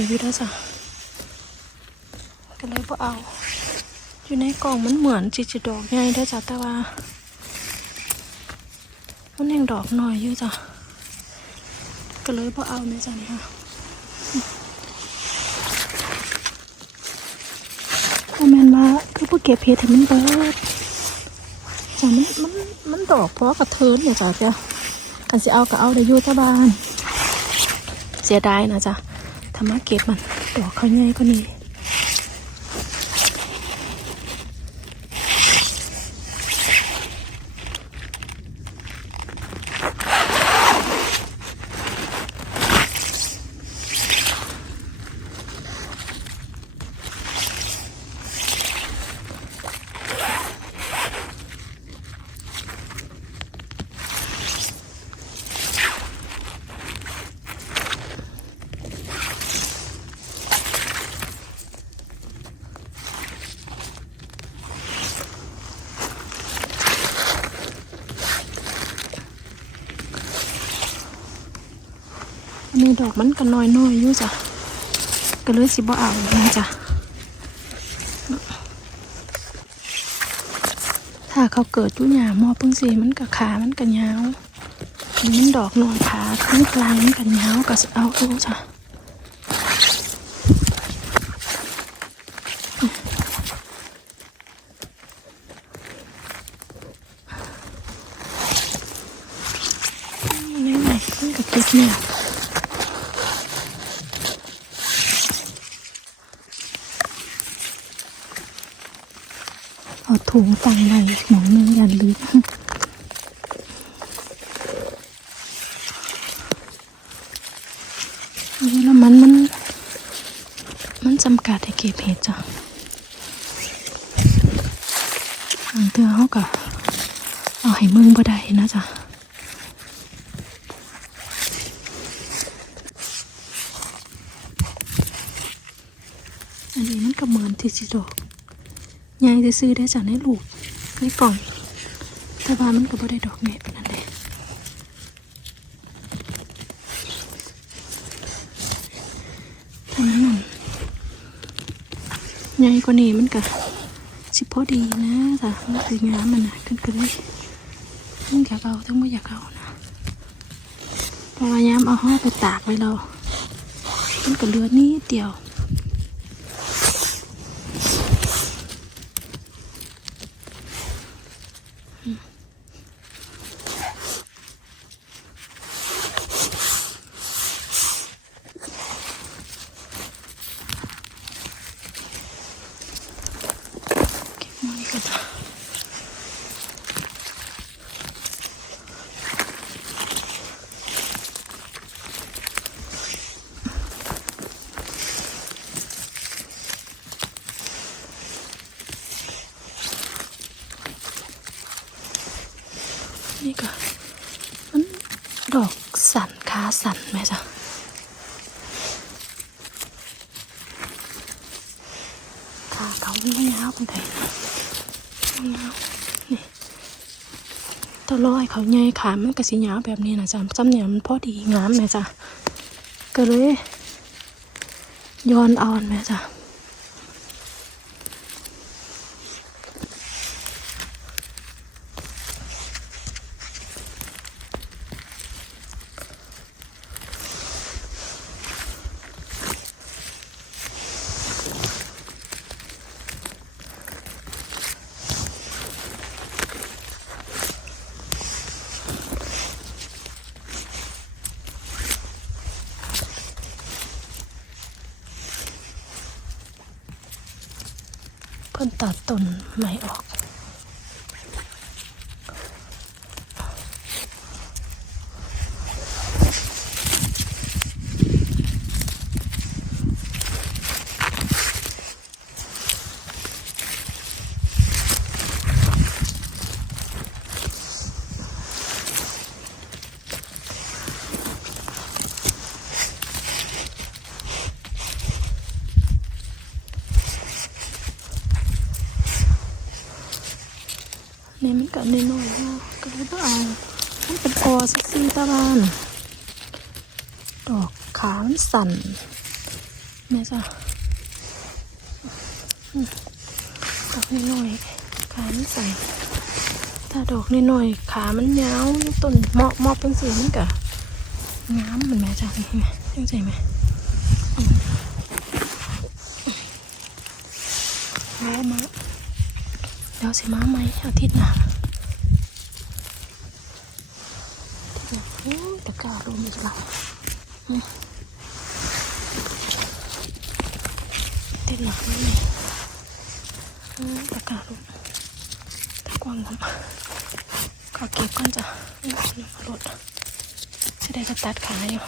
นี้ดอยอยู่แล้วจ้ะก็เลยบ่เอา อยู่ในกล่องมันเหมือนจิจิดอกใหญ่ได้จ้ะแต่ว่ามันยังดอกหน่อยอยู่จ้ะก็เลยบ่เอาแม่จ้ะนี่ค่ะก็แมนว่าคือบ่เก็บเห็ดให้มันเบิดจ้ะมันมันมันดอกเพราะกระเทินเนี่ยจ้ะเจ้ากันสิเอาก็เอาได้อยู่ต่บ้านเสียดายนะจ๊ะ ธรรมะเก็บมันดอกเขาใหญ่กว่านี้ อันนี้ดอกมันก็น้อยๆอยู่จ้ะก็เลยสิบ่เอานะจ๊ะถ้าเขาเกิดจุหยามอพึ่งสีมันก็ขามันก็ยาวมันดอกนอนขาข้างกลางมันก็ยาวก็สิเอาดูจ้ะนี่ไหนขึ้นกับเก็บเนี่ยเอา ถุงตังไว้หมองนึงอย่าลืมแล้วมันมัน มันจำกัดให้เก็บเห็ดจ้ะบางเทื่อเขาก็เอาให้มึงบ่ได้นะจ๊ะอันนี้มันก็เหมือนที่สิดอก ยายซื้อได้จากในลูกในกล่อง แต่ว่ามันก็บ่ได้ดอกแม่ปานนั้นเลยถ้านนั่นยายกว่านี้มันก็สิพอดีนะแต่มันคืองามมันนะขึ้นกันเลยทั้งอยากเอาทั้งไม่อยากเอานะพราะว่ายามเอาห่อไปตากไว้เรามันก็เหลือนิดเดียว เก็บมันกันจ้ะนี่ก็มันดอก สั่นไหมจ๊ะขาเขาไม่ยาวปานใดนะยาวนี่ตะลอยเขาใหญ่ขามันก็สิยาวแบบนี้นะจ๊ะจำเนี่ยมันพอดีงามแม่จ้ะก็เลยย้อนอ่อนไหมจ๊ะ ตัดต้นไม่ออก นี่มันก็น้อยๆเนาะก็เลยบ่เอามันเป็นกอซักซี่ตะบานดอกขาสั่นแม่จ้ะอืมดอกน้อยๆขามันใส่ถ้าดอกน้อยๆขามันยาวต้นเหมาะเหมาะเป็นสีมันกะงามเหมือนแม่จ้ะนี่เห็นไหมยังใจไหมอืมโอ้มา เดี๋ยวสิมาไหมอาทิตย์หน้าตะกร้าลมอีกแล้วติดหลังนี่ตะกร้าลูกตะกวางผมขอเก็บก่อนจ้ะอืมน้ำรถจะได้จะตัดขาอยู่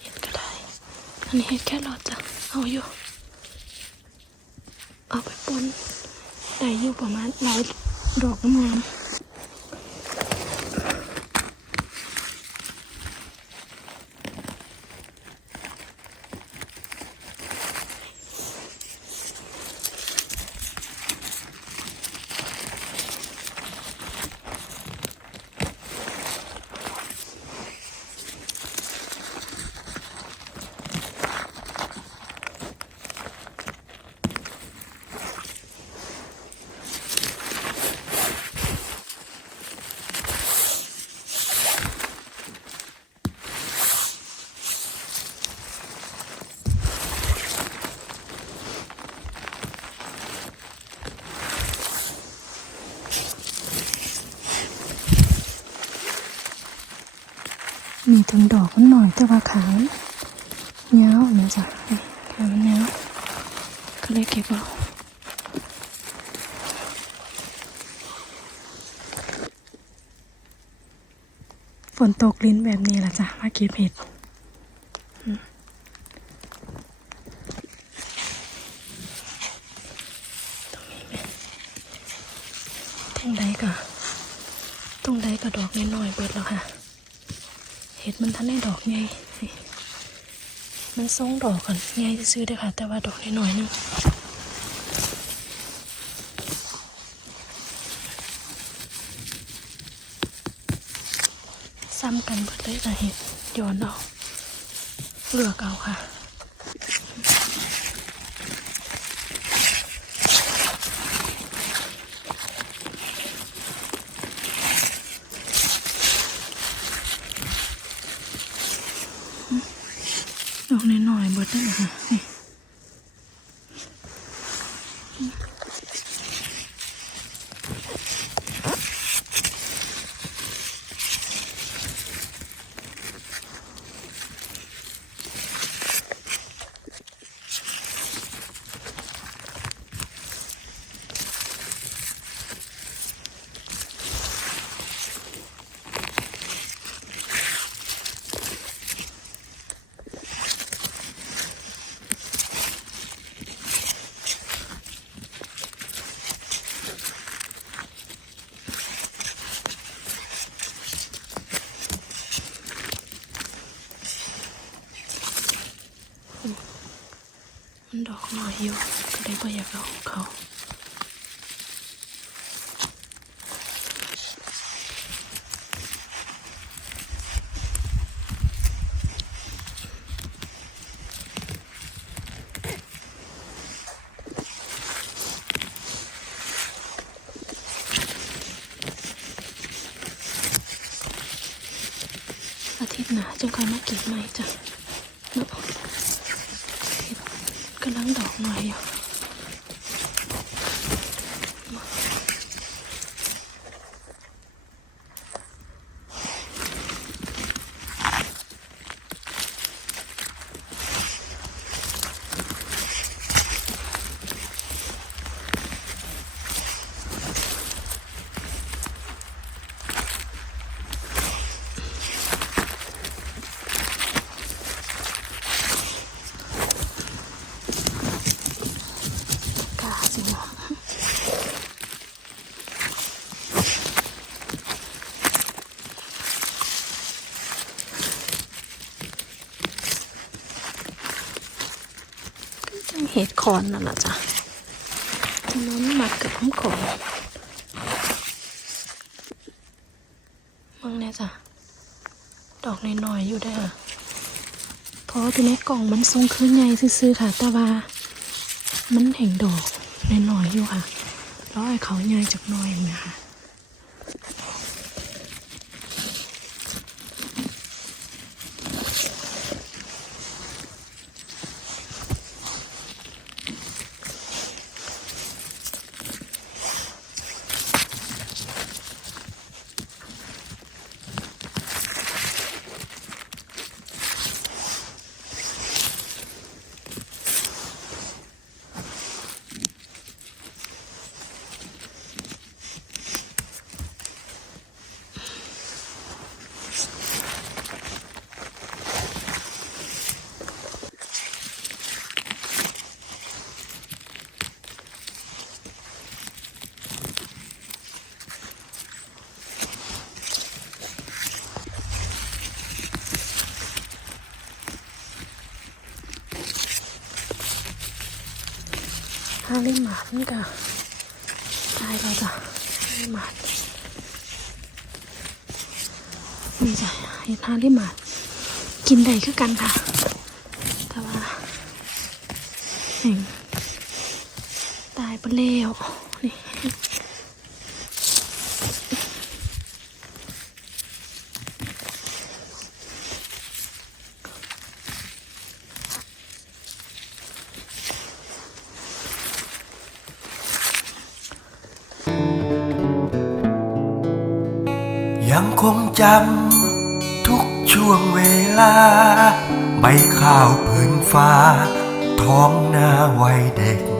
เห็ดก็ได้ อันนี้เห็ดแค่หลอดจ้ะ เอาอยู่ เอาไปปนได้อยู่ประมาณหลายดอกงาม มีถึงดอกมันหน่อยแต่ว่าขามันยาวนะจ๊ะขามันยาวก็เลยเก็บเอาฝนตกลิ้นแบบนี้ละจ้ะมาเก็บเห็ดตรงนี้ไหมตรงใดก็ตรงใดก็ดอกน้อยๆเบิดแล้วค่ะ เห็ดมันทันได้ดอกไงมันทรงดอกก่อนไงจะซื้อได้ค่ะ แต่ว่าดอกน้อยๆนึงซ้ำกันหมดเลยนะเห็ดย้อนเอาเลือกเอาค่ะ ดอกน้อยๆเบิดได้เลยค่ะนี่มัน อยอยู่ก็เลยไม่อยากเอาเขาอาทิตย์หนาจึงค่อยมาเก็บใหม่จ้ะเนาะเห็ด กำลังด คอนนั่นแหละจ้ะน้ำหมักกับน้ำขอนมังเนี่ยจ้ะ ดอกน้อยๆอยู่ได้ค่ะเพราะตัวนี้กล่องมันทรงคือญ่ซื่อๆค่ะ แต่ว่ามันแห่งดอกน้อยๆอยู่ค่ะ แล้วไอ้เขาใหญ่จากน้อยเองนะคะ ถ้าเล่นหมานี่ก็ตายแล้วจ้ะเล่นหมานี่จ้ะเห็นทาเล่นหมากินได้คือกันค่ะ แต่ว่าแห่งตายไปแล้ว คงจำทุกช่วงเวลา ใบข้าวพื้นฟ้า ท้องนาวัยเด็ก